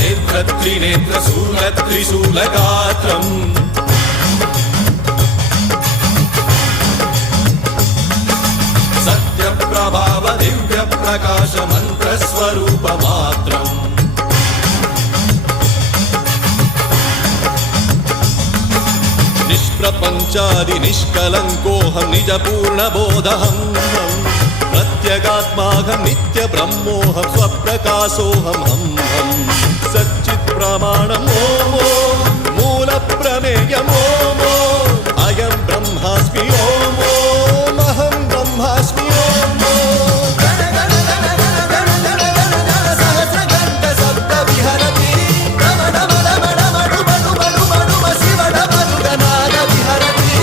नेत्र त्रिनेत्र शूल त्रिशूलगात्रम् सत्यप्रभाव दिव्य प्रकाश मंत्र स्वरूप मात्रम् निष्प्रपंचादि निष्कलंकोऽहं निज पूर्ण बोधहं प्रत्यगात्माहं नित्य ब्रह्मोऽहं स्वप्रकाशोऽहं सच्चित् प्रमाणम् ओम मूल प्रमेयम् ओम